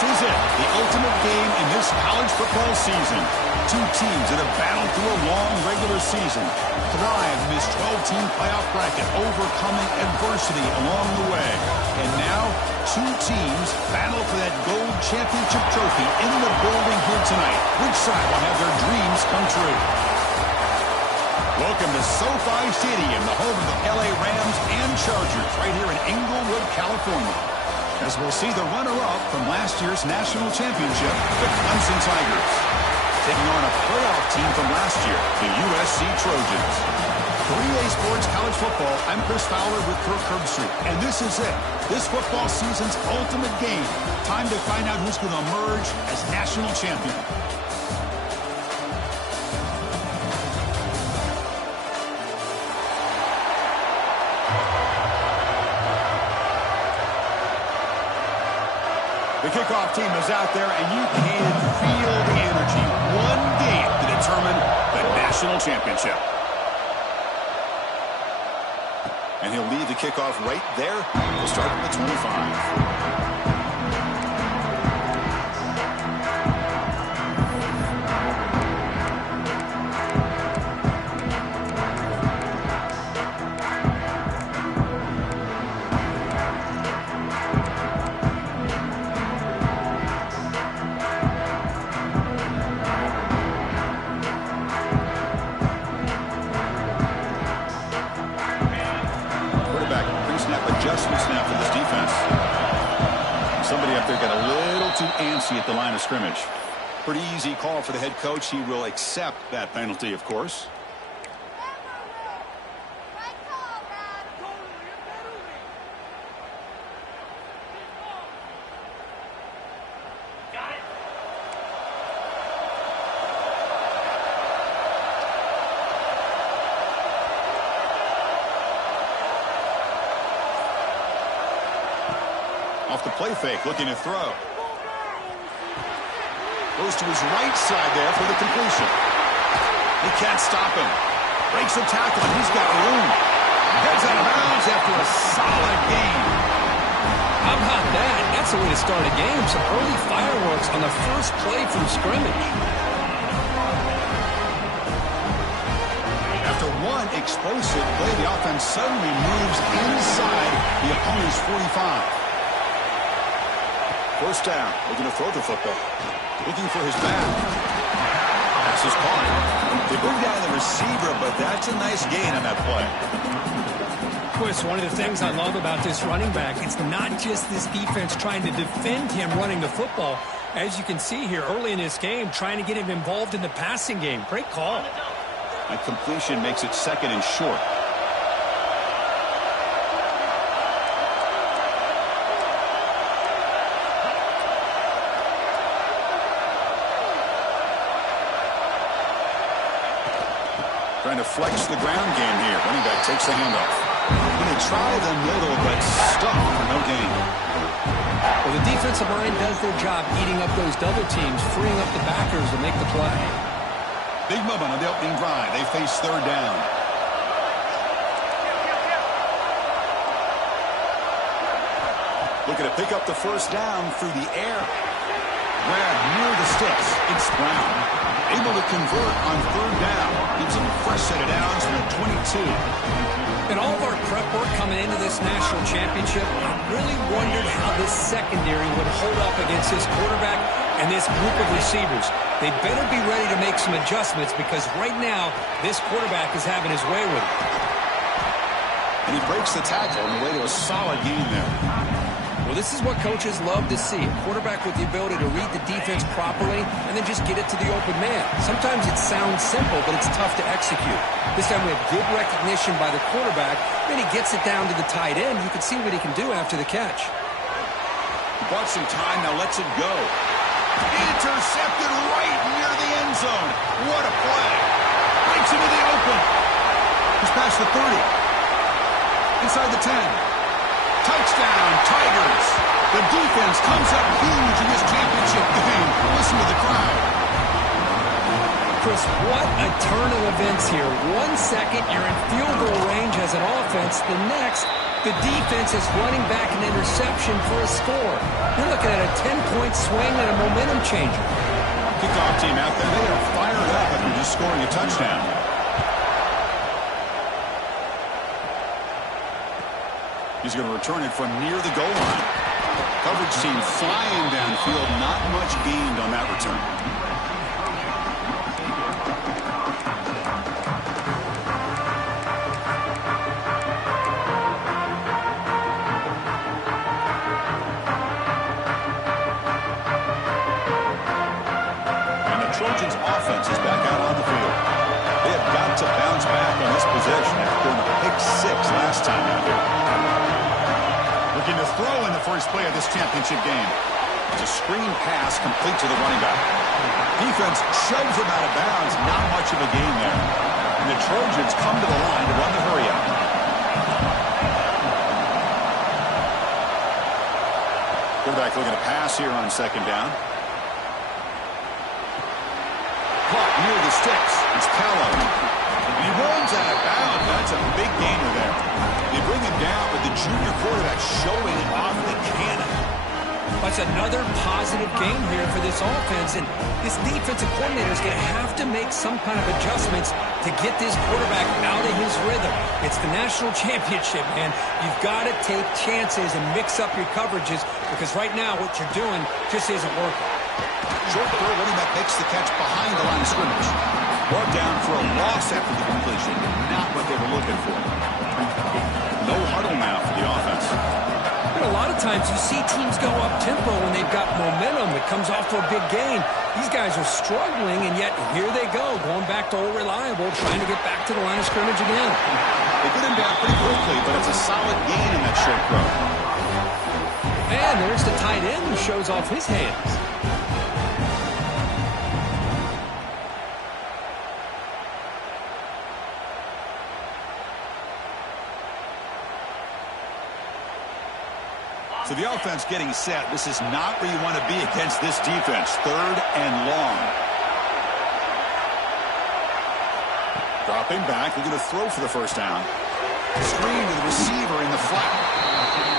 This is it, the ultimate game in this college football season. Two teams that have battled through a long regular season, thrived in this 12-team playoff bracket, overcoming adversity along the way. And now, two teams battle for that gold championship trophy in the building here tonight. Which side will have their dreams come true? Welcome to SoFi Stadium, the home of the LA Rams and Chargers, right here in Inglewood, California. As we'll see the runner-up from last year's national championship, the Clemson Tigers, taking on a playoff team from last year, the USC Trojans. 3A Sports College Football, I'm Chris Fowler with Kirk Herbstreit, and this is it. This football season's ultimate game. Time to find out who's going to emerge as national champion. The kickoff team is out there, and you can feel the energy. One game to determine the national championship. And he'll lead the kickoff right there. We'll start at the 25. Adjustment snap for this defense. Somebody up there got a little too antsy at the line of scrimmage. Pretty easy call for the head coach. He will accept that penalty, of course. Off the play fake, looking to throw. Goes to his right side there for the completion. He can't stop him. Breaks the tackle, and he's got room. Heads out of bounds after a solid game. How about that? That's the way to start a game. Some early fireworks on the first play from scrimmage. After one explosive play, the offense suddenly moves inside the opponent's 45. First down, looking to throw the football. Looking for his back. Pass is caught. They bring down the receiver, but that's a nice gain on that play. Chris, one of the things I love about this running back, it's not just this defense trying to defend him running the football. As you can see here early in this game, trying to get him involved in the passing game. Great call. That completion makes it second and short. Trying to flex the ground game here. Running back takes the handoff. Going to try the middle, but stuck for no gain. Well, the defensive line does their job eating up those double teams, freeing up the backers to make the play. Big moment on the opening drive. They face third down. Looking to pick up the first down through the air. Grab near the sticks. It's Brown. Able to convert on third down. Gives him a fresh set of downs from the 22. In all of our prep work coming into this national championship, I really wondered how this secondary would hold up against this quarterback and this group of receivers. They better be ready to make some adjustments because right now, this quarterback is having his way with it. And he breaks the tackle on the way to a solid gain there. Well, this is what coaches love to see. A quarterback with the ability to read the defense properly and then just get it to the open man. Sometimes it sounds simple, but it's tough to execute. This time we have good recognition by the quarterback. Then he gets it down to the tight end. You can see what he can do after the catch. He bought some time, now lets it go. Intercepted right near the end zone. What a play. Breaks into the open. He's past the 30. Inside the 10. Touchdown, Tigers. The defense comes up huge in this championship game. Listen to the crowd. Chris, what a turn of events here. 1 second, you're in field goal range as an offense. The next, The defense is running back an interception for a score. You're looking at a 10-point swing and a momentum changer. Kickoff team out there, they are fired up after just scoring a touchdown. He's going to return it from near the goal line. Coverage team flying downfield, not much gained on that return. Trojans offense is back out on the field. They have got to bounce back on this possession after a pick 6 last time out here. Looking to throw in the first play of this championship game. It's a screen pass complete to the running back. Defense shoves him out of bounds. Not much of a gain there. And the Trojans come to the line to run the hurry out. Quarterback looking to pass here on second down. Caught near the sticks. It's Pello. And he runs out of bounds. That's a big gainer there. They bring him down, but the junior quarterback showing off the cannon. That's another positive game here for this offense, and this defensive coordinator is going to have to make some kind of adjustments to get this quarterback out of his rhythm. It's the national championship, man. You've got to take chances and mix up your coverages, because right now what you're doing just isn't working. Short throw, running back makes the catch behind the line of scrimmage. Brought down for a loss after the completion. Not what they were looking for. No huddle now for the offense. And a lot of times you see teams go up-tempo when they've got momentum that comes off for a big gain. These guys are struggling, and yet here they go, going back to old reliable, trying to get back to the line of scrimmage again. They get him down pretty quickly, but it's a solid gain in that short throw. And there's the tight end who shows off his hands. So the offense getting set. This is not where you want to be against this defense. 3rd and long. Dropping back. They're going to throw for the first down. Screen to the receiver in the flat.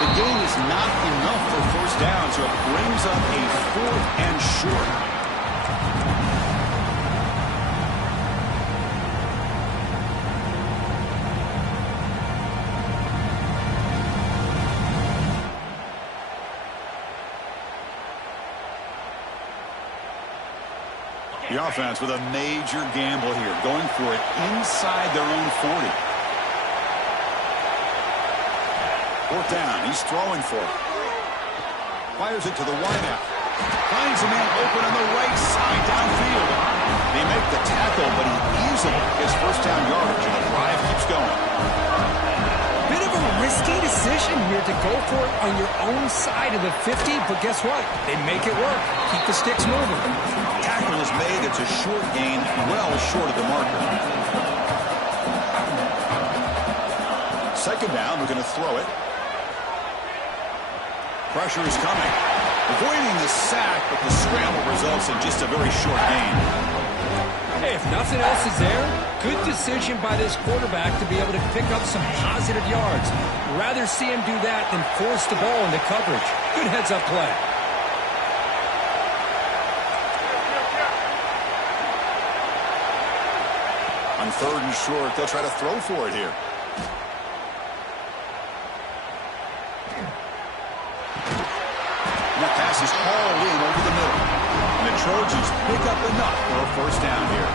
The gain is not enough for first down, so it brings up a 4th and short. The offense with a major gamble here, going for it inside their own 40. 4th down, he's throwing for it. Fires it to the wideout. Finds a man open on the right side downfield. They make the tackle, but he easily gets first down yardage, and the drive keeps going. Bit of a risky decision here to go for it on your own side of the 50, but guess what? They make it work. Keep the sticks moving. Tackle is made. It's a short gain, well short of the marker. Second down, we're going to throw it. Pressure is coming. Avoiding the sack, but the scramble results in just a very short gain. Hey, if nothing else is there, good decision by this quarterback to be able to pick up some positive yards. Rather see him do that than force the ball into coverage. Good heads-up play. On 3rd and short, they'll try to throw for it here. And that pass is hauled in over the middle. And the Trojans pick up enough for a first down here.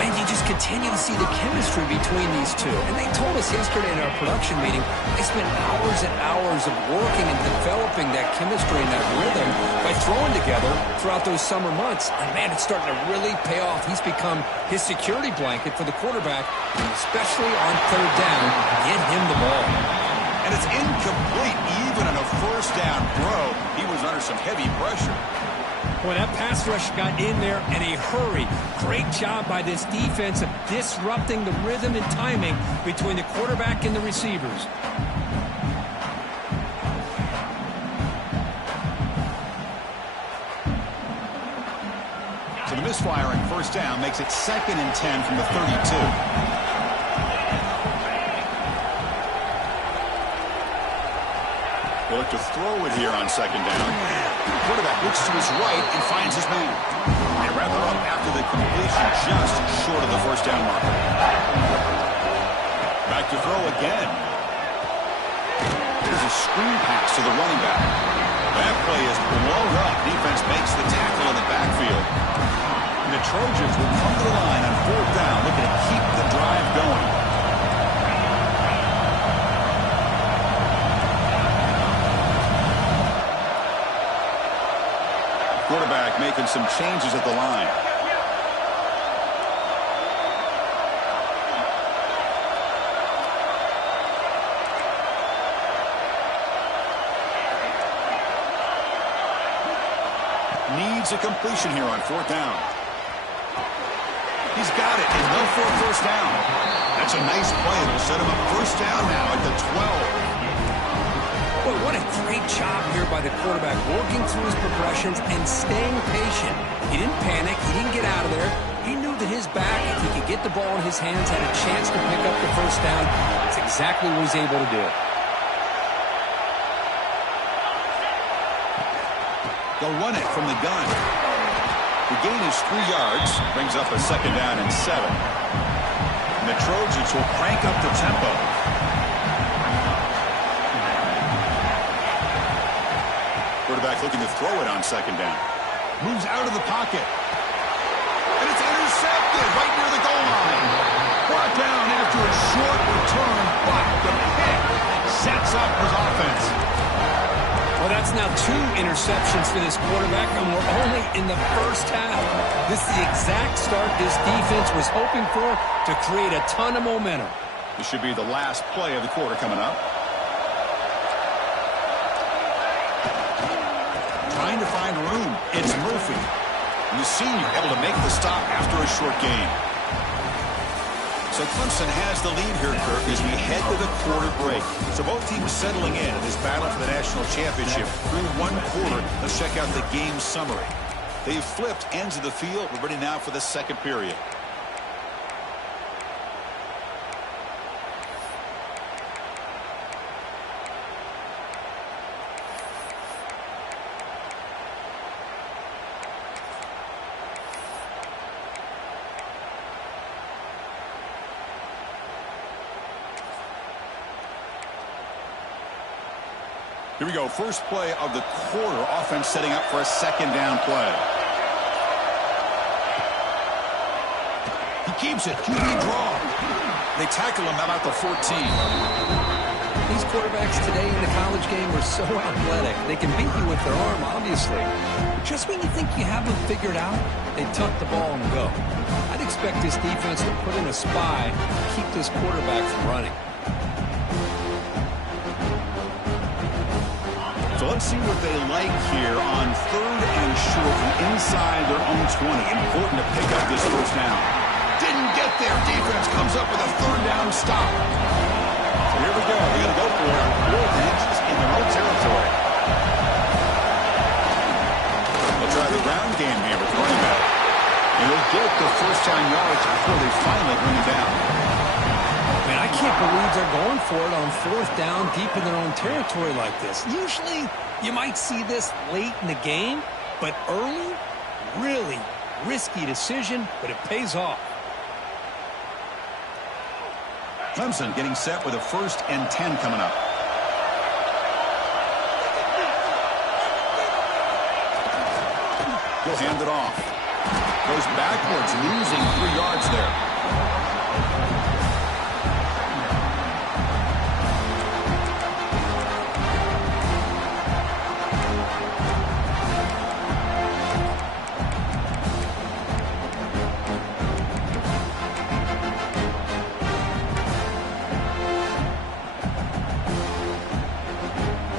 And you just continue to see the chemistry between these two. And they told us yesterday in our production meeting, they spent hours and hours of working and developing that chemistry and that rhythm by throwing together throughout those summer months. And, man, it's starting to really pay off. He's become his security blanket for the quarterback, especially on 3rd down. Get him the ball. And it's incomplete even on a first down throw. He was under some heavy pressure. Boy, that pass rush got in there in a hurry. Great job by this defense of disrupting the rhythm and timing between the quarterback and the receivers. So the misfire on first down makes it 2nd and 10 from the 32. look to throw it here on second down. The quarterback looks to his right and finds his man. They wrap it up after the completion just short of the first down marker. Back to throw again. There's a screen pass to the running back. That play is blown up. Defense makes the tackle in the backfield. And the Trojans will come to the line on fourth down, looking to keep the drive going. Quarterback making some changes at the line. Needs a completion here on fourth down. He's got it. And no for a first down. That's a nice play. It'll set him up first down now at the 12. Boy, what a great job here by the quarterback, working through his progressions and staying patient. He didn't panic. He didn't get out of there. He knew that his back, if he could get the ball in his hands, had a chance to pick up the first down. That's exactly what he's able to do. They'll run it from the gun. The gain is 3 yards, brings up a second down and 7. And the Trojans will crank up the tempo. Quarterback looking to throw it on second down. Moves out of the pocket. And it's intercepted right near the goal line. Brought down after a short return, but the pick sets up his offense. Well, that's now 2 interceptions for this quarterback, and we're only in the first half. This is the exact start this defense was hoping for to create a ton of momentum. This should be the last play of the quarter coming up. Trying to find room. It's Murphy. And the senior able to make the stop after a short gain. So Clemson has the lead here, Kirk, as we head to the quarter break. So both teams settling in this battle for the national championship through one quarter. Let's check out the game summary. They've flipped ends of the field. We're ready now for the second period. Here we go. First play of the quarter. Offense setting up for a second down play. He keeps it. QB draw. They tackle him about the 14. These quarterbacks today in the college game are so athletic. They can beat you with their arm, obviously. But just when you think you have them figured out, they tuck the ball and go. I'd expect this defense to put in a spy to keep this quarterback from running. So let's see what they like here on third and short from inside their own 20. Important to pick up this first down. Didn't get there. Defense comes up with a third down stop. So here we go. They're going to go for it. 4 inches in their own territory. They'll try the ground game here with running back. And they'll get the first down yards before they finally bring it down. Man, I can't believe they're going for it on fourth down deep in their own territory like this. Usually, you might see this late in the game, but early, really risky decision, but it pays off. Clemson getting set with a 1st and 10 coming up. He'll hand it off. Goes backwards, losing 3 yards there.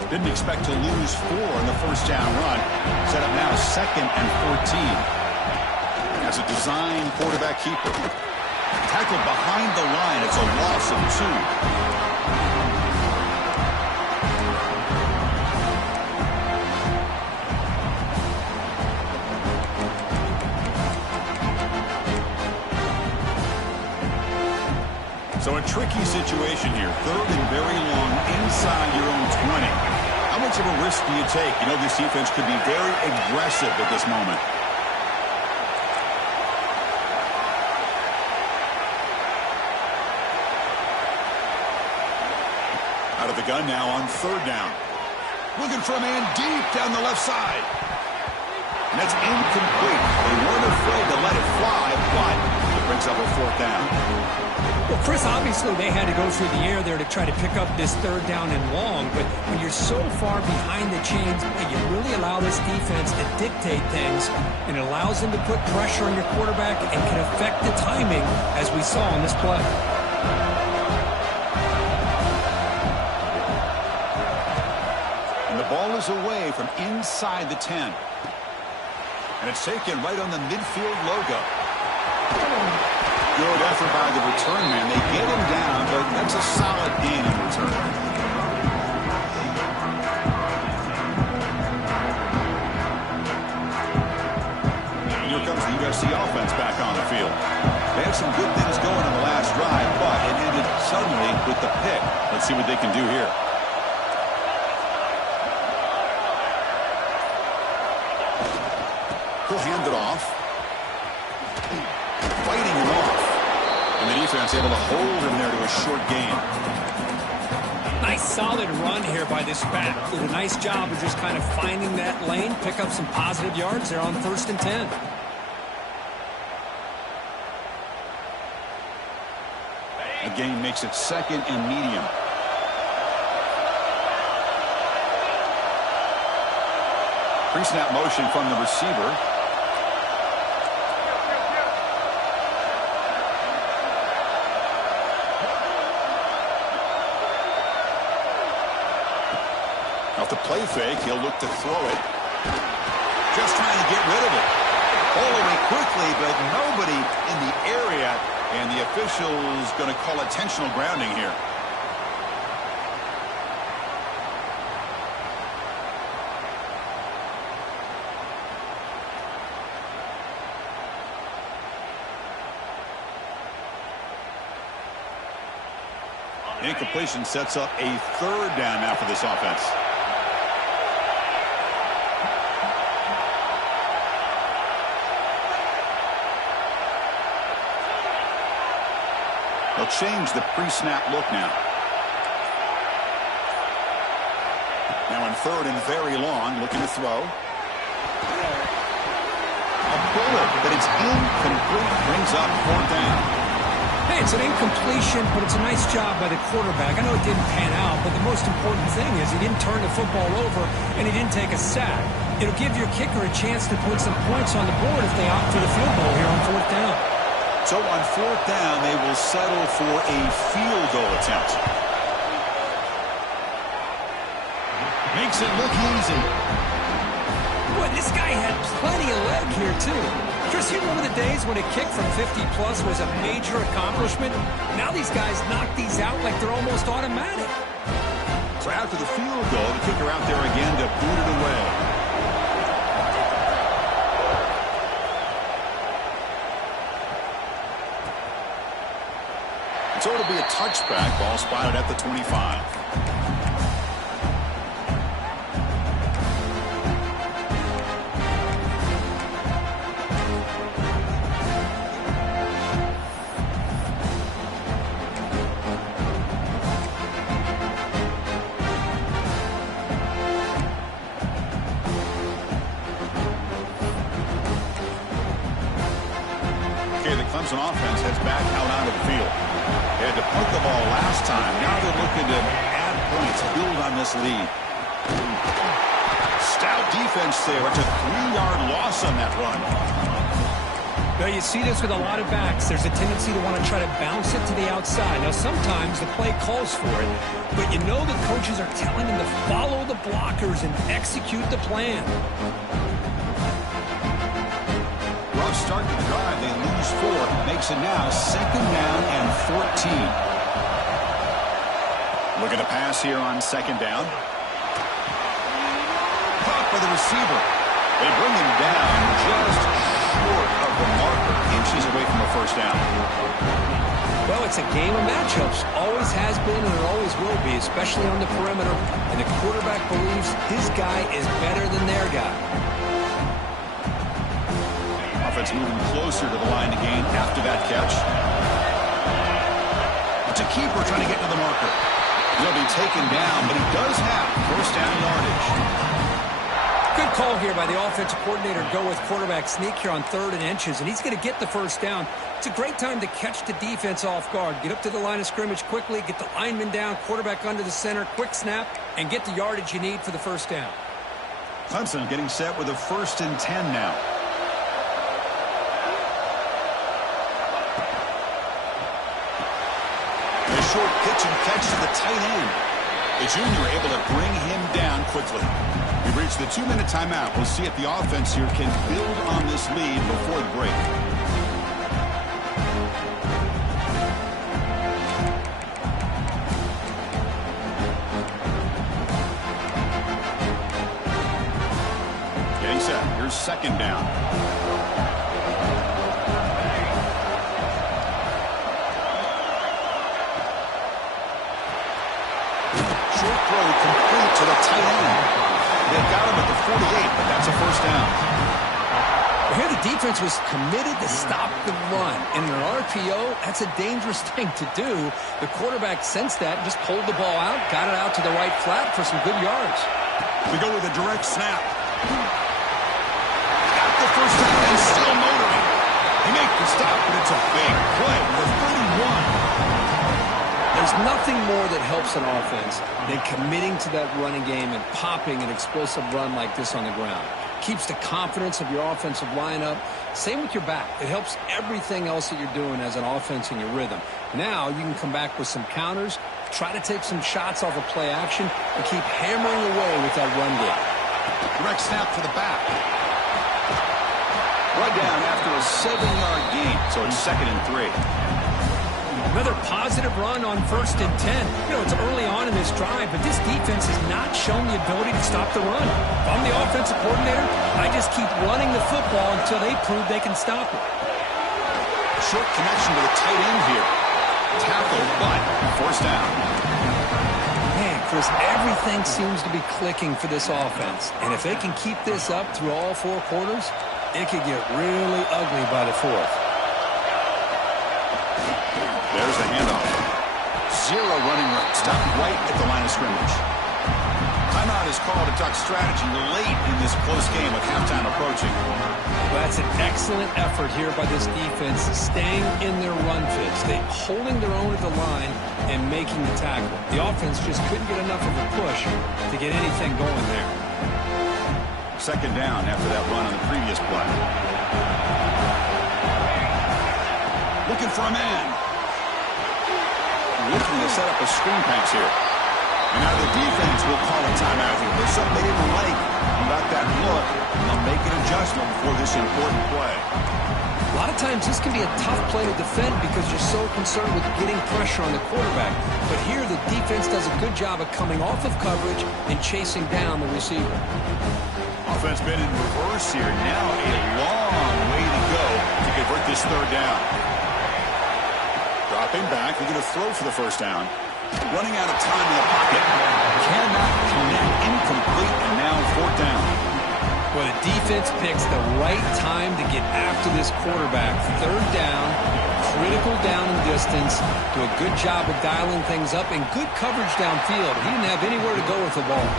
Didn't expect to lose 4 in the first down run. Set up now 2nd and 14. As a design quarterback keeper. Tackled behind the line. It's a loss of 2. So a tricky situation here. 3rd and very long inside your own 20. How much much of a risk do you take? You know this defense could be very aggressive at this moment. Out of the gun now on third down. Looking for a man deep down the left side. And that's incomplete. They weren't afraid to let it fly, but it brings up a fourth down. Well, Chris, obviously they had to go through the air there to try to pick up this third down and long, but when you're so far behind the chains, you really allow this defense to dictate things, and it allows them to put pressure on your quarterback and can affect the timing, as we saw on this play. And the ball is away from inside the 10. And it's taken right on the midfield logo. Good effort by the return man. They get him down, but that's a solid gain in return. And here comes the USC offense back on the field. They had some good things going on the last drive, but it ended suddenly with the pick. Let's see what they can do here. He'll hand it off. Fighting him off. And the defense able to hold him there to a short gain. Nice solid run here by this back. Did a nice job of just kind of finding that lane, pick up some positive yards there on 1st and 10. A gain makes it 2nd and medium. Pre-snap motion from the receiver. Off the play fake, he'll look to throw it. Just trying to get rid of it. All away quickly, but nobody in the area, and the official's going to call intentional grounding here. Incompletion sets up a third down now for this offense. They'll change the pre-snap look now. Now in 3rd and very long, looking to throw. A bullet, but it's incomplete. Brings up 4th down. Hey, it's an incompletion, but it's a nice job by the quarterback. I know it didn't pan out, but the most important thing is he didn't turn the football over, and he didn't take a sack. It'll give your kicker a chance to put some points on the board if they opt for the field goal here on 4th down. So on 4th down, they will settle for a field goal attempt. Makes it look easy. Boy, this guy had plenty of leg here, too. Chris, you remember the days when a kick from 50-plus was a major accomplishment? Now these guys knock these out like they're almost automatic. So after the field goal, the kicker out there again to boot it away. So it'll be a touchback. Ball spotted at the 25. Clemson offense heads back out onto the field. They had to punt the ball last time. Now they're looking to add points, build on this lead. Stout defense there. It's a 3-yard loss on that run. Now you see this with a lot of backs. There's a tendency to want to try to bounce it to the outside. Now sometimes the play calls for it, but you know the coaches are telling them to follow the blockers and execute the plan. Start the drive, they lose 4. Makes it now 2nd down and 14. Looking to pass here on 2nd down. Caught by the receiver. They bring him down just short of the marker, inch inches away from a first down. Well, it's a game of matchups. Always has been and it always will be, especially on the perimeter. And the quarterback believes his guy is better than their guy. Offense moving closer to the line to gain after that catch. It's a keeper trying to get to the marker. He'll be taken down, but he does have first down yardage. Good call here by the offensive coordinator to go with quarterback sneak here on 3rd and inches, and he's going to get the first down. It's a great time to catch the defense off guard. Get up to the line of scrimmage quickly, get the lineman down, quarterback under the center, quick snap, and get the yardage you need for the first down. Clemson getting set with a 1st and 10 now. A short pitch and catch to the tight end. The junior able to bring him down quickly. We've reached the 2-minute timeout. We'll see if the offense here can build on this lead before the break. Getting set. Here's 2nd down. Short throw complete to the tight end. They've got him at the 48, but that's a first down. Here the defense was committed to stop the run. In an RPO, that's a dangerous thing to do. The quarterback sensed that and just pulled the ball out, got it out to the right flat for some good yards. We go with a direct snap. Got the first down and still motoring. He makes the stop, but it's a big play for 31. There's nothing more that helps an offense than committing to that running game and popping an explosive run like this on the ground. Keeps the confidence of your offensive lineup. Same with your back. It helps everything else that you're doing as an offense in your rhythm. Now you can come back with some counters, try to take some shots off of play action, and keep hammering away with that run game. Direct snap to the back. Run down after a 7-yard gain, so it's 2nd and 3. Another positive run on 1st and 10. You know, it's early on in this drive, but this defense has not shown the ability to stop the run. If I'm the offensive coordinator, I just keep running the football until they prove they can stop it. Short connection to the tight end here. Tackle, but first down. Man, Chris, everything seems to be clicking for this offense. And if they can keep this up through all 4 quarters, it could get really ugly by the 4th. There's the handoff. 0 running room. Stopped right at the line of scrimmage. Timeout is called to talk strategy late in this close game with halftime approaching. Well, that's an excellent effort here by this defense, staying in their run fits. They holding their own at the line and making the tackle. The offense just couldn't get enough of a push to get anything going there. 2nd down after that run on the previous play. Looking for a man. Looking to set up a screen pass here. And now the defense will call a timeout here. There's something they didn't like about that look, and they'll make an adjustment for this important play. A lot of times this can be a tough play to defend because you're so concerned with getting pressure on the quarterback. But here the defense does a good job of coming off of coverage and chasing down the receiver. Offense been in reverse here. Now a long way to go to convert this 3rd down. Dropping back, they're going to throw for the first down. Running out of time in the pocket. Cannot connect, incomplete, and now 4th down. Well, the defense picks the right time to get after this quarterback. 3rd down, critical down and distance. Do a good job of dialing things up and good coverage downfield. He didn't have anywhere to go with the ball.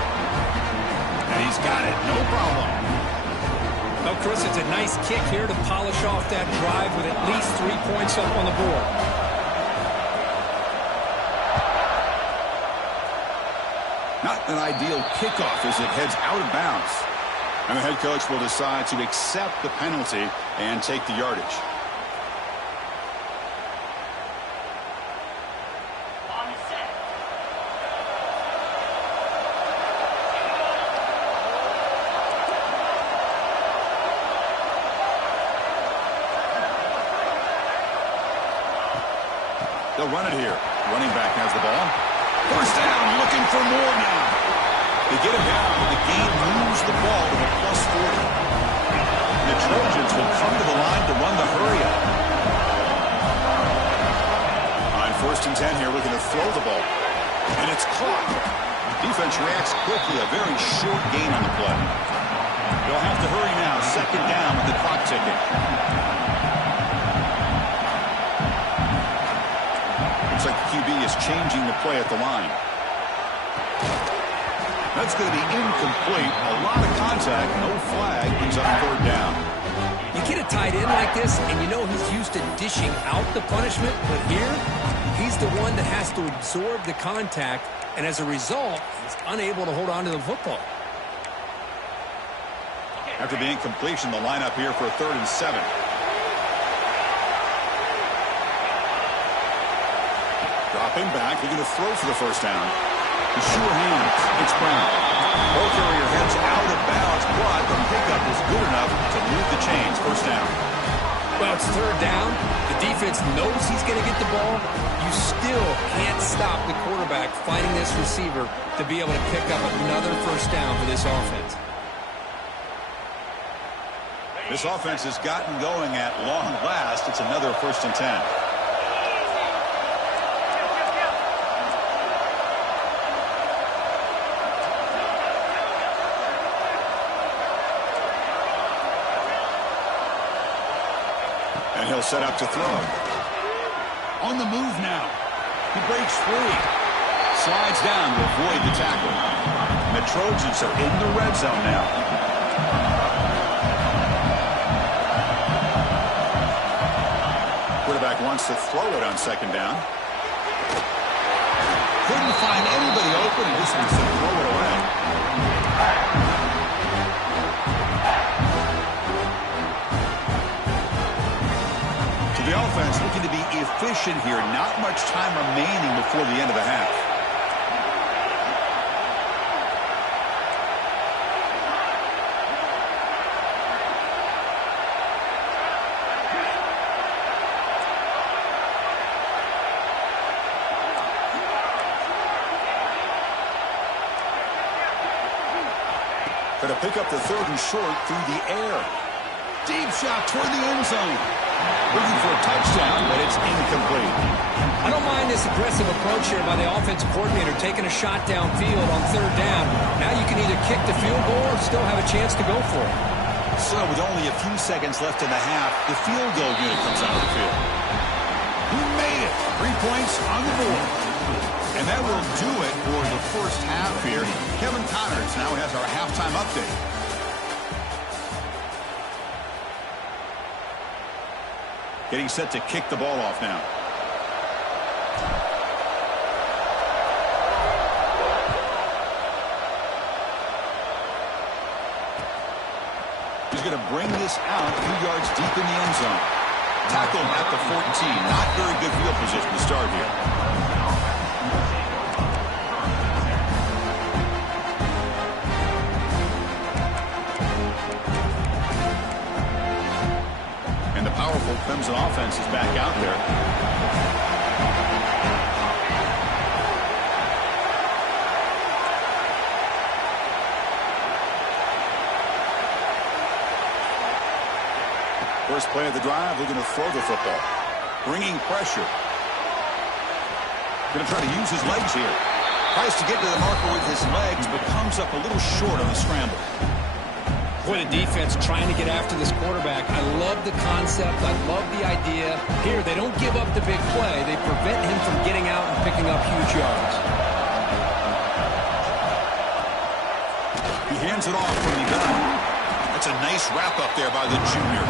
And he's got it, no problem. Well, Chris, it's a nice kick here to polish off that drive with at least 3 points up on the board. Not an ideal kickoff as it heads out of bounds. And the head coach will decide to accept the penalty and take the yardage. They'll run it here. Running back has the ball. First down, looking for more now. They get him down, but the game moves the ball to the +40. The Trojans will come to the line to run the hurry up. First and 10 here, looking to throw the ball. And it's caught. Defense reacts quickly, a very short gain on the play. They'll have to hurry now. Second down with the clock ticking. Looks like the QB is changing the play at the line. That's going to be incomplete. A lot of contact, no flag, brings up third down. You get a tight end like this, and you know he's used to dishing out the punishment, but here, he's the one that has to absorb the contact, and as a result, he's unable to hold on to the football. After the incompletion, the lineup here for a 3rd and 7. Dropping back, looking to throw for the first down. The sure hands. It's Brown. Ball carrier heads out of bounds, but the pickup is good enough to move the chains. First down. Well, it's third down. The defense knows he's going to get the ball. You still can't stop the quarterback finding this receiver to be able to pick up another first down for this offense. This offense has gotten going at long last. It's another 1st and 10. And he'll set up to throw. On the move now. He breaks free. Slides down to avoid the tackle. And the Trojans are in the red zone now. Quarterback wants to throw it on second down. Couldn't find anybody open, and just wants to throw it away. The offense looking to be efficient here. Not much time remaining before the end of the half. Going to pick up the 3rd and short through the air. Deep shot toward the end zone. Looking for a touchdown, but it's incomplete. I don't mind this aggressive approach here by the offensive coordinator, taking a shot downfield on third down. Now you can either kick the field goal or still have a chance to go for it. So with only a few seconds left in the half, the field goal unit comes out of the field. He made it. 3 points on the board. And that will do it for the first half here. Kevin Connors now has our halftime update. Getting set to kick the ball off now. He's going to bring this out a few yards deep in the end zone. Tackled at the 14. Not very good field position to start here. Powerful Clemson offense is back out there. First play of the drive, looking to throw the football. Bringing pressure. Going to try to use his legs here. Tries to get to the marker with his legs, but comes up a little short on the scramble. Boy, the defense trying to get after this quarterback. I love the concept. I love the idea. Here, they don't give up the big play. They prevent him from getting out and picking up huge yards. He hands it off from the gun. That's a nice wrap up there by the junior.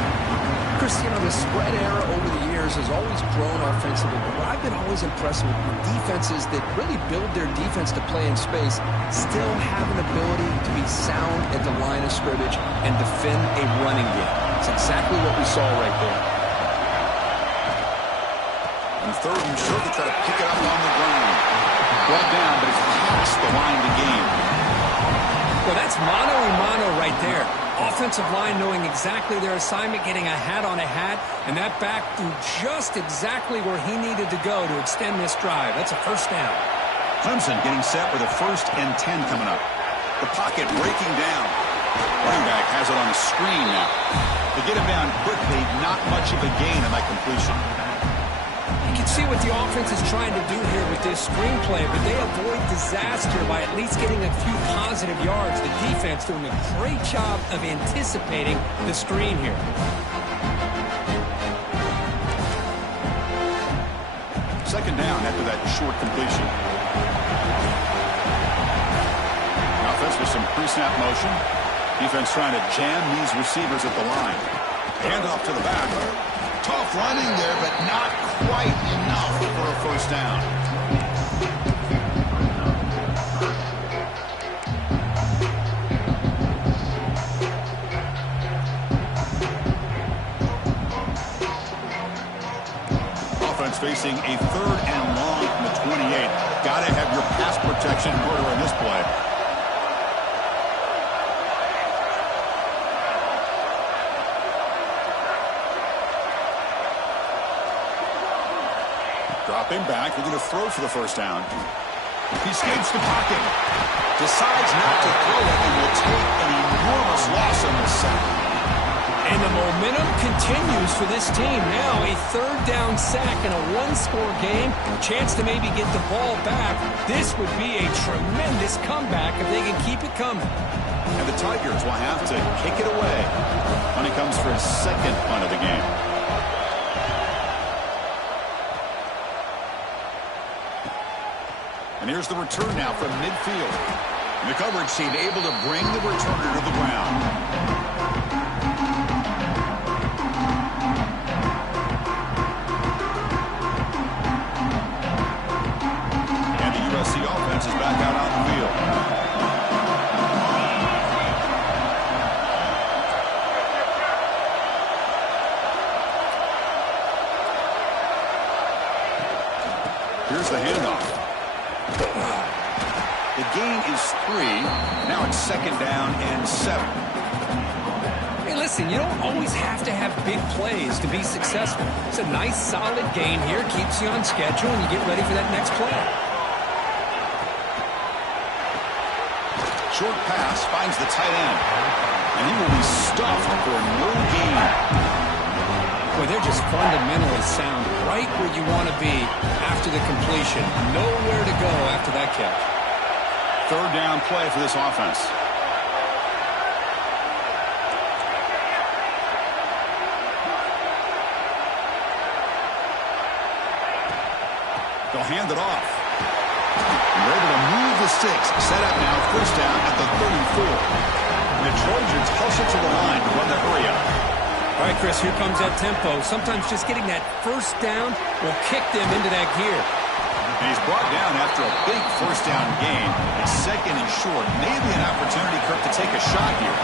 Chris, you know, the spread era over the years has always grown offensively, but what I've been always impressed with defenses that really build their defense to play in space still have an ability to be sound at the line of scrimmage and defend a running game. It's exactly what we saw right there. And third and short, to try to pick it up on the ground. Brought down, but it's past the line of the game. Well, that's mano-a-mano right there. Offensive line knowing exactly their assignment, getting a hat on a hat, and that back threw just exactly where he needed to go to extend this drive. That's a first down. Clemson getting set with a 1st and 10 coming up. The pocket breaking down. Running back has it on the screen now. They get him down quickly, not much of a gain on that completion. You can see what the offense is trying to do here with this screenplay, but they avoid disaster by at least getting a few positive yards. The defense doing a great job of anticipating the screen here. Second down after that short completion. Offense with some pre-snap motion. Defense trying to jam these receivers at the line. Hand off to the back. Tough running there, but not quite enough for a first down. Offense facing a 3rd and long from the 28. Got to have your pass protection in order in this play. Dropping back, looking to throw for the first down. He escapes the pocket. Decides not to throw it and will take an enormous loss on this sack. And the momentum continues for this team. Now a 3rd down sack in a 1-score game. Chance to maybe get the ball back. This would be a tremendous comeback if they can keep it coming. And the Tigers will have to kick it away when it comes for his 2nd punt of the game. And here's the return now from midfield. And the coverage team able to bring the returner to the ground. And the USC offense is back out on the field. Here's the handoff. The gain is 3. Now it's 2nd down and 7. Hey, listen, you don't always have to have big plays to be successful. It's a nice, solid gain here. Keeps you on schedule, and you get ready for that next play. Short pass finds the tight end. And he will be stuffed for no gain. Boy, they're just fundamentally sound right where you want to be after the completion. Nowhere to go after that catch. 3rd down play for this offense. They'll hand it off. They're able to move the sticks. Set up now, first down at the 34. And the Trojans hustle to the line to run the hurry up. All right, Chris, here comes that tempo. Sometimes just getting that first down will kick them into that gear. And he's brought down after a big first down gain. It's 2nd and short. Maybe an opportunity, Kirk, to take a shot here.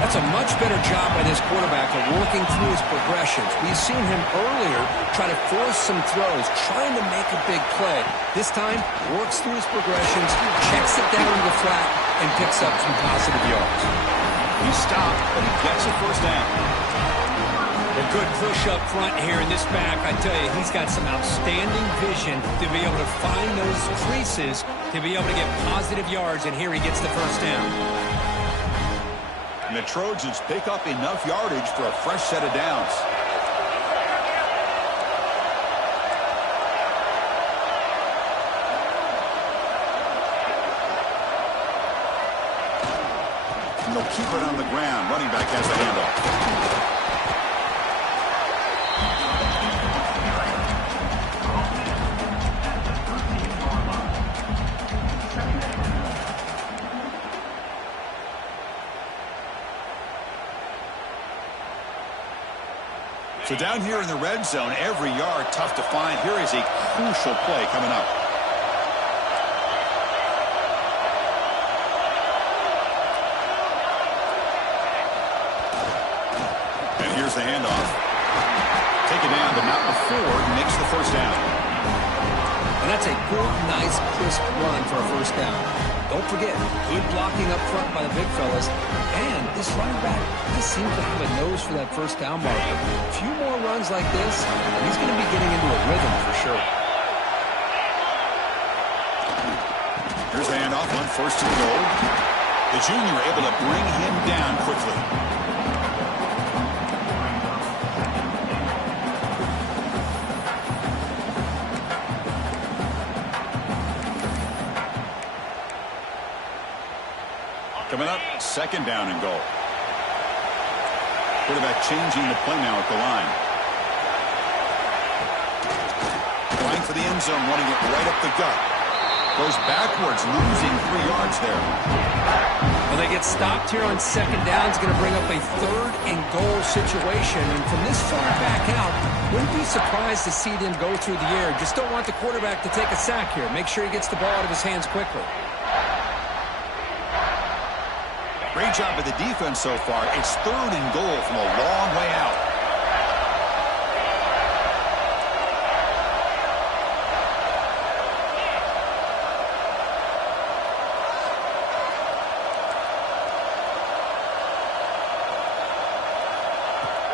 That's a much better job by this quarterback of working through his progressions. We've seen him earlier try to force some throws, trying to make a big play. This time, works through his progressions, checks it down to the flat, and picks up some positive yards. He stopped, but he gets a first down. A good push up front here in this back. I tell you, he's got some outstanding vision to be able to find those creases, to be able to get positive yards, and here he gets the first down. And the Trojans pick up enough yardage for a fresh set of downs. And they'll keep it on the ground. Running back has the handoff. So down here in the red zone, every yard tough to find. Here is a crucial play coming up. And here's the handoff. Taken down, but not before makes the first down. And that's a good, nice, crisp run for a first down. Don't forget, good blocking up front by the big fellas. And this running back, he seems to have a nose for that first down marker. A few more runs like this, and he's going to be getting into a rhythm for sure. Here's the handoff, one first and goal. The junior able to bring him down quickly. Coming up, second down and goal. Quarterback changing the play now at the line. Flying for the end zone, running it right up the gut. Goes backwards, losing 3 yards there. Well, they get stopped here on second down. It's going to bring up a third and goal situation. And from this far back out, wouldn't be surprised to see them go through the air. Just don't want the quarterback to take a sack here. Make sure he gets the ball out of his hands quickly. Great job of the defense so far. It's third and goal from a long way out.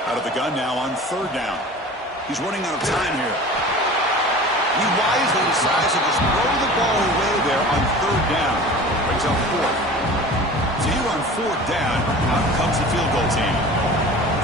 Out of the gun now on third down. He's running out of time here. He wisely decides to just throw the ball away there on third down. Brings up fourth. So here on fourth down, out comes the field goal team.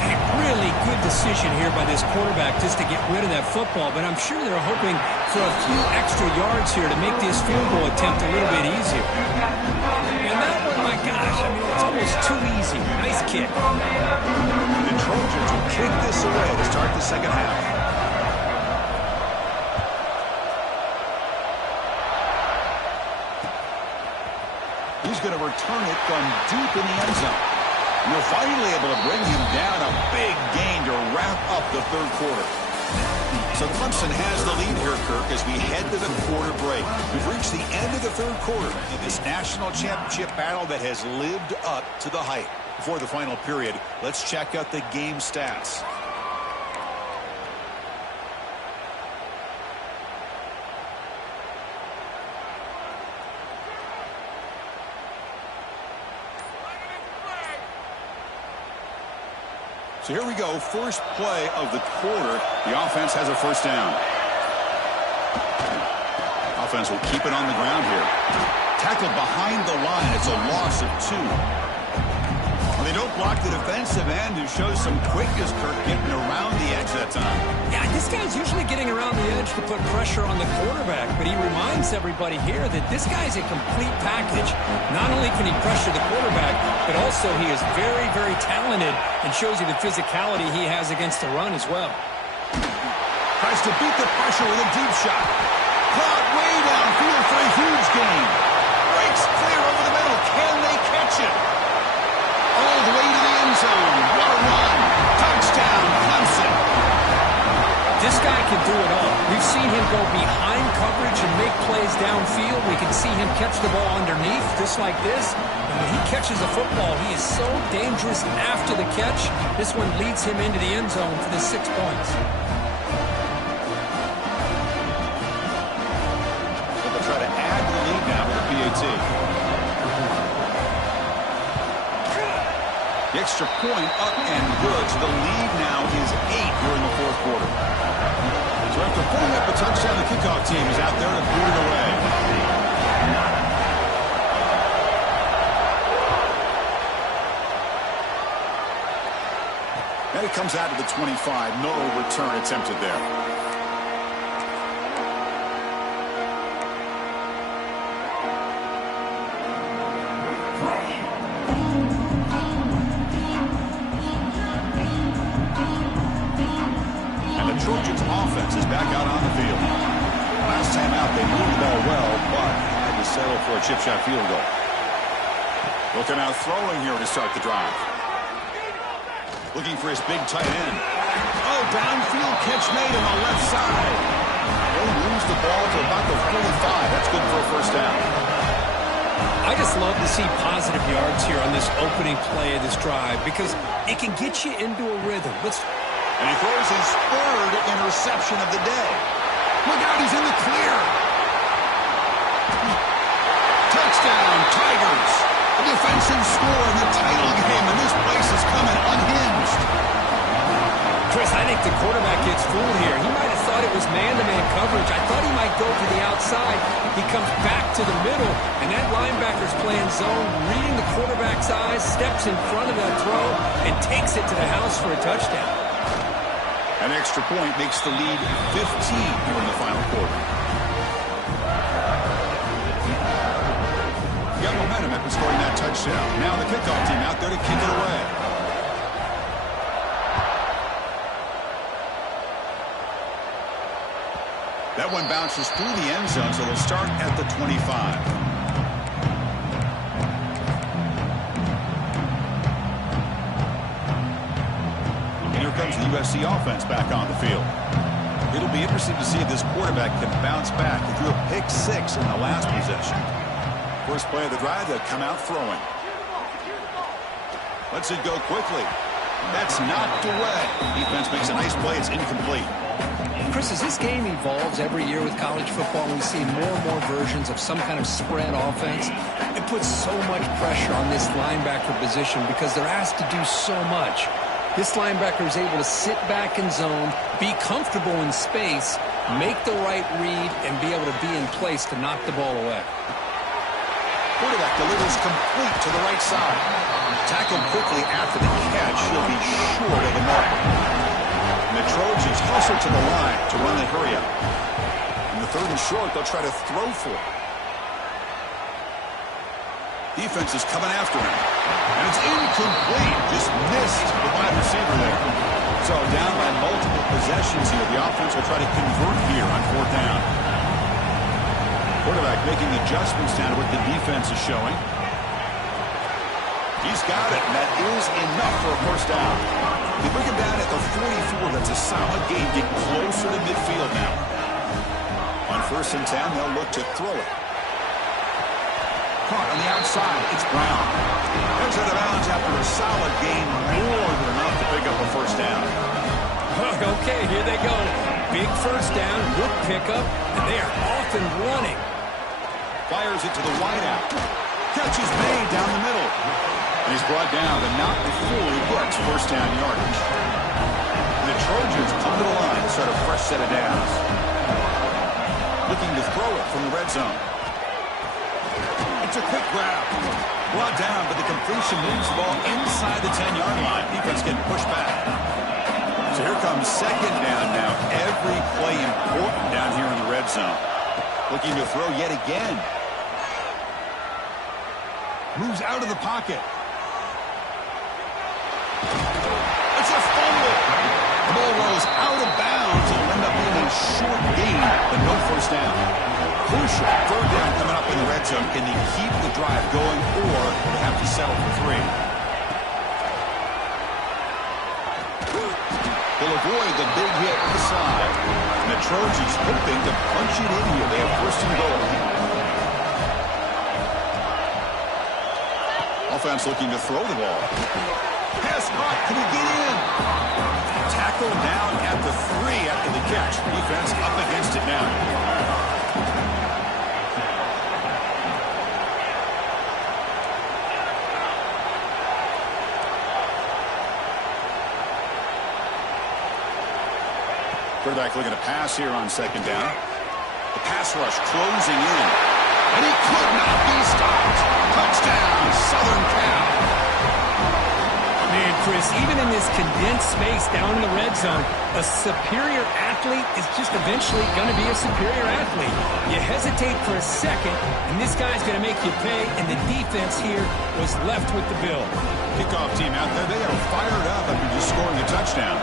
A really good decision here by this quarterback just to get rid of that football, but I'm sure they're hoping for a few extra yards here to make this field goal attempt a little bit easier. And that one, my gosh, I mean, it's almost too easy. Nice kick. The Trojans will kick this away to start the second half. He's going to return it from deep in the end zone. And they're finally able to bring him down. A big gain to wrap up the third quarter. So Clemson has the lead here, Kirk, as we head to the quarter break. We've reached the end of the third quarter in this national championship battle that has lived up to the hype. Before the final period, let's check out the game stats. So here we go, first play of the quarter. The offense has a first down. Offense will keep it on the ground here. Tackled behind the line. It's a loss of 2. Well, they don't block the defensive end, who shows some quickness, Kirk, getting around the edge that time. Yeah, this guy's usually getting around the edge to put pressure on the quarterback, but he reminds everybody here that this guy's a complete package. Not only can he pressure the quarterback, but also he is very, very talented and shows you the physicality he has against the run as well. Tries to beat the pressure with a deep shot. Caught way downfield for a huge gain. Breaks clear over the middle. Can they catch it? All the way to the end zone. What a run. Touchdown, Clemson. This guy can do it all. We've seen him go behind coverage and make plays downfield. We can see him catch the ball underneath just like this. And when he catches a football, he is so dangerous after the catch. This one leads him into the end zone for the 6 points. So they'll try to add to the lead now with a PAT. The extra point up and good. So the lead now is 8 here in the fourth quarter. So after pulling up a touchdown, the kickoff team is out there to boot it away. Then it comes out to the 25. No return attempted there. Trojans offense is back out on the field. Last time out, they moved the ball well, but had to settle for a chip shot field goal. Looking out throwing here to start the drive. Looking for his big tight end. Oh, downfield catch made on the left side. They lose the ball to about the 45. That's good for a first down. I just love to see positive yards here on this opening play of this drive because it can get you into a rhythm. And he throws his third interception of the day. Look out, he's in the clear. Touchdown, Tigers. A defensive score in the title game, and this place is coming unhinged. Chris, I think the quarterback gets fooled here. He might have thought it was man-to-man coverage. I thought he might go to the outside. He comes back to the middle, and that linebacker's playing zone, reading the quarterback's eyes, steps in front of that throw, and takes it to the house for a touchdown. An extra point makes the lead 15 here in the final quarter. Got momentum after scoring that touchdown. touchdown. Now the kickoff team out there to kick it away. That one bounces through the end zone, so they'll start at the 25. Comes the USC offense back on the field. It'll be interesting to see if this quarterback can bounce back. He threw a pick-6 in the last possession. First play of the drive, they'll come out throwing. Lets it go quickly. That's knocked away. Defense makes a nice play. It's incomplete. Chris, as this game evolves every year with college football, we see more and more versions of some kind of spread offense. It puts so much pressure on this linebacker position because they're asked to do so much. This linebacker is able to sit back in zone, be comfortable in space, make the right read, and be able to be in place to knock the ball away. Quarterback delivers complete to the right side. Tackled quickly after the catch. He'll be short of the mark. And the Trojans hustle to the line to run the hurry up. In the 3rd and short, they'll try to throw for it. Defense is coming after him. And it's incomplete. Just missed the wide receiver there. So down by multiple possessions here. The offense will try to convert here on 4th down. Quarterback making adjustments down to what the defense is showing. He's got it, and that is enough for a 1st down. They bring him down at the 44. That's a solid gain. Get closer to midfield now. On 1st and 10, they'll look to throw it. Caught on the outside. It's Brown. Heads out of bounds after a solid gain. More than enough to pick up a 1st down. Okay, here they go. Big 1st down, good pickup, and they are off and running. Fires it to the wideout. Catch is made down the middle. And he's brought down, but not before he gets 1st down yardage. The Trojans come to the line to start a fresh set of downs. Looking to throw it from the red zone. It's a quick grab. Brought down, but the completion moves the ball inside the 10-yard line. Defense getting pushed back. So here comes 2nd down now. Every play important down here in the red zone. Looking to throw yet again. Moves out of the pocket. It's a fumble. The ball rolls out of bounds. It'll end up being a short gain, but no 1st down. Crucial 3rd down coming up in the red zone. Can they keep the drive going, or they have to settle for 3? They'll avoid the big hit on the side. And the Trojans hoping to punch it in here. They have 1st and goal. Offense looking to throw the ball. Pass caught. Can he get in? Tackle down at the 3 after the catch. Defense up against it now. Quarterback looking to pass here on 2nd down. The pass rush closing in. And he could not be stopped. Touchdown, Southern Cal. Man, Chris, even in this condensed space down in the red zone, a superior athlete is just eventually going to be a superior athlete. You hesitate for a second, and this guy's going to make you pay, and the defense here was left with the bill. Kickoff team out there, they are fired up after just scoring a touchdown.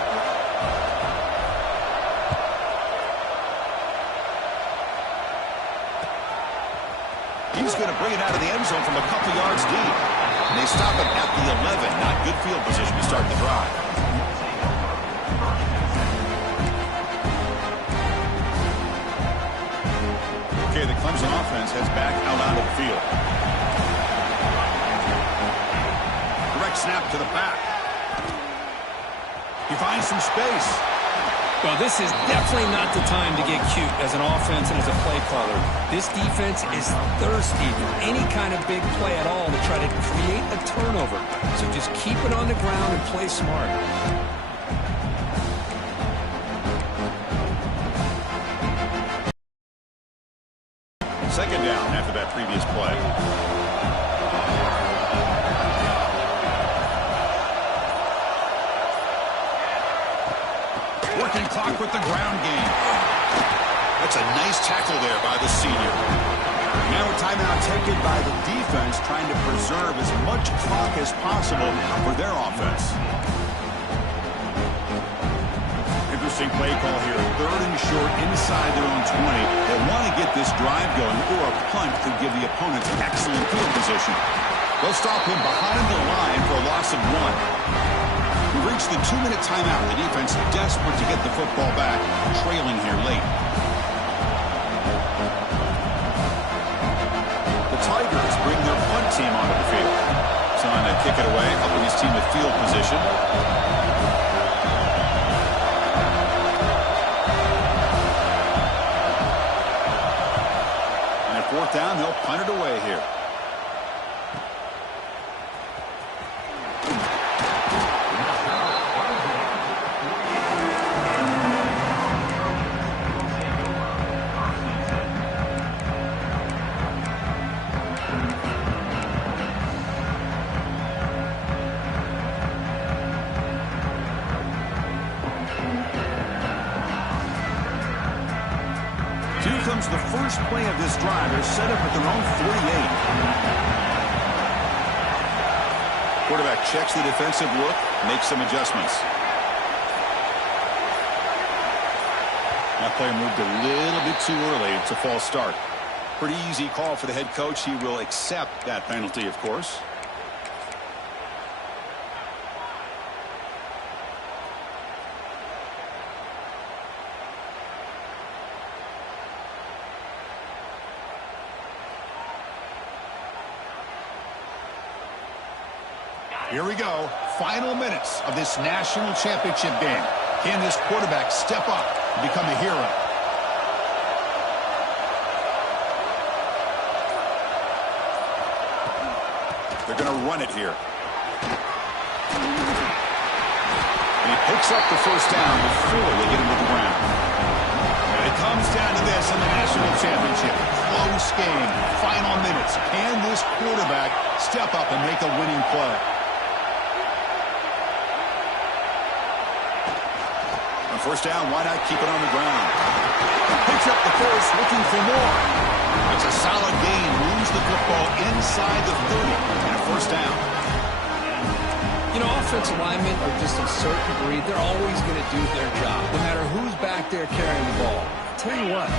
He's going to bring it out of the end zone from a couple yards deep. And they stop him at the 11. Not good field position to start the drive. Okay, the Clemson offense heads back out onto the field. Direct snap to the back. He finds some space. Well, this is definitely not the time to get cute as an offense and as a play caller. This defense is thirsty for any kind of big play at all to try to create a turnover. So just keep it on the ground and play smart. 2nd down after that previous play. Working clock with the ground game. That's a nice tackle there by the senior. Now a timeout taken by the defense, trying to preserve as much clock as possible for their offense. Interesting play call here. 3rd and short inside their own 20. They want to get this drive going, or a punt could give the opponents excellent field position. They'll stop him behind the line for a loss of 1. We've reached the 2-minute timeout. The defense desperate to get the football back, trailing here late. The Tigers bring their punt team onto the field. Trying to kick it away, helping his team with field position. And at 4th down, they'll punt it away here. Comes the first play of this drive. They're set up at their own 48. Quarterback checks the defensive look, makes some adjustments. That play moved a little bit too early. It's a false start. Pretty easy call for the head coach. He will accept that penalty, of course. Here we go. Final minutes of this national championship game. Can this quarterback step up and become a hero? They're going to run it here. And he picks up the first down before they get him to the ground. And it comes down to this in the national championship. Close game. Final minutes. Can this quarterback step up and make a winning play? First down, why not keep it on the ground? Picks up the first, looking for more. It's a solid gain. Moves the football inside the 30 and a first down. You know, offensive linemen are just a certain breed. They're always going to do their job, no matter who's back there carrying the ball. I'll tell you what,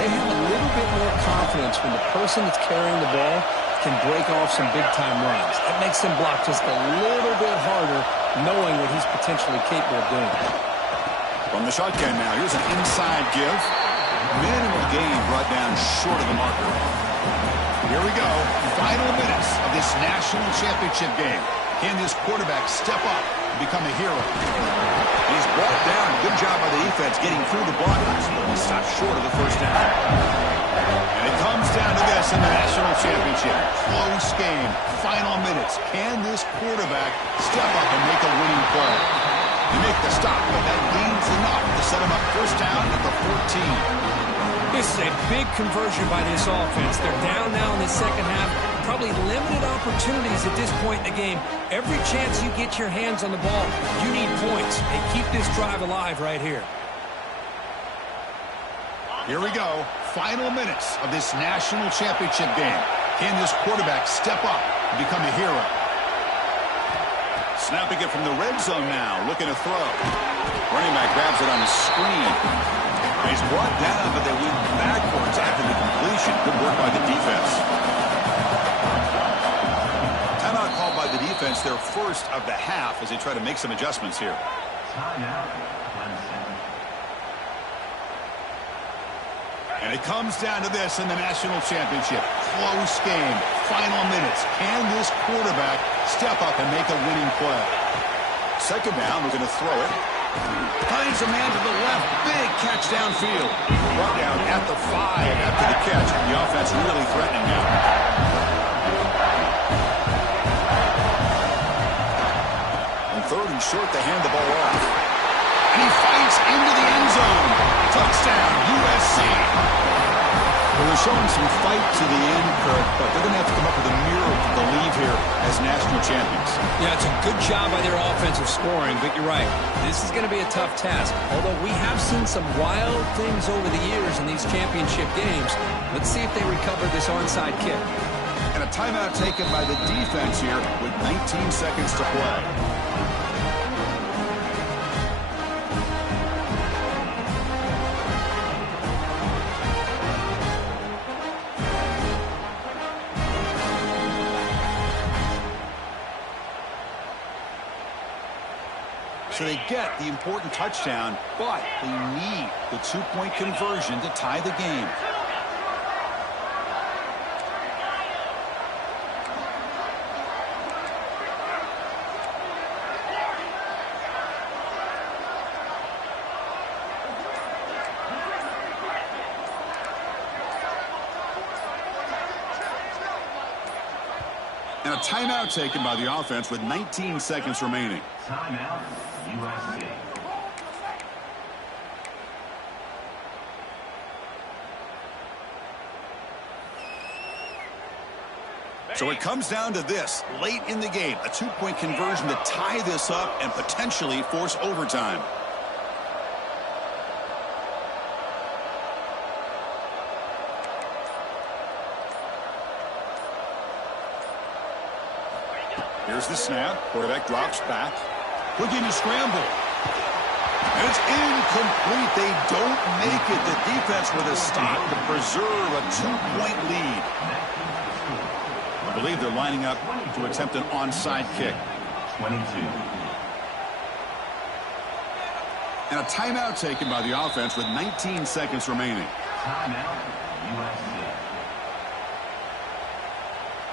they have a little bit more confidence when the person that's carrying the ball can break off some big-time runs. That makes them block just a little bit harder, knowing what he's potentially capable of doing. From the shotgun now, here's an inside give. Minimal gain brought down short of the marker. Here we go. Final minutes of this national championship game. Can this quarterback step up and become a hero? He's brought down. Good job by the defense getting through the blockers, but he stopped short of the first down. And it comes down to this in the national championship. Close game. Final minutes. Can this quarterback step up and make a winning play? You make the stop, but that gains enough to set him up first down at the 14. This is a big conversion by this offense. They're down now in the second half. Probably limited opportunities at this point in the game. Every chance you get your hands on the ball, you need points. And keep this drive alive right here. Here we go. Final minutes of this national championship game. Can this quarterback step up and become a hero? Snapping it from the red zone now, looking to throw. Running back grabs it on the screen. He's brought down, but they went backwards after the completion. Good work by the defense. Timeout called by the defense, their first of the half, as they try to make some adjustments here. And it comes down to this in the national championship. Close game. Final minutes. Can this quarterback step up and make a winning play? Second down, we're going to throw it. Finds a man to the left. Big catch downfield. Brought down at the 5 after the catch. The offense really threatening now. On 3rd and short, they hand the ball off. And he fights into the end zone. Touchdown, USC. Well, they're showing some fight to the end, Kirk, but they're going to have to come up with a miracle to leave here as national champions. Yeah, it's a good job by their offensive scoring, but you're right. This is going to be a tough task. Although we have seen some wild things over the years in these championship games. Let's see if they recover this onside kick. And a timeout taken by the defense here with 19 seconds to play. So they get the important touchdown, but they need the two-point conversion to tie the game. And a timeout taken by the offense with 19 seconds remaining. Timeout, USC. So it comes down to this, late in the game, a two-point conversion to tie this up and potentially force overtime. Here's the snap. Quarterback drops back. Looking to scramble. And it's incomplete. They don't make it. The defense with a stop to preserve a two-point lead. I believe they're lining up to attempt an onside kick. 22. And a timeout taken by the offense with 19 seconds remaining. Timeout, USC.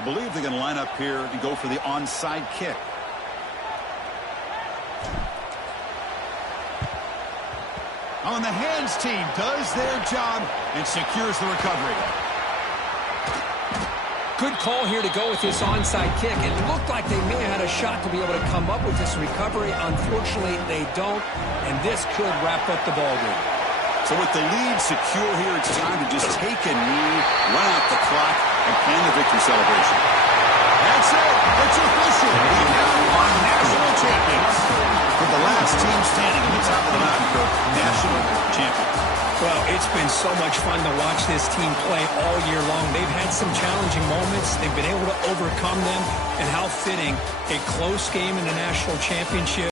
I believe they're going to line up here and go for the onside kick. On the hands team does their job and secures the recovery. Good call here to go with this onside kick. It looked like they may have had a shot to be able to come up with this recovery. Unfortunately, they don't, and this could wrap up the ballgame. So with the lead secure here, it's time to just take a knee, run out the clock, and plan the victory celebration. That's it. It's official. We now are national champions. For the last team standing at the top of the mountain, Kirk, national champions. Well, it's been so much fun to watch this team play all year long. They've had some challenging moments. They've been able to overcome them. And how fitting, a close game in the national championship.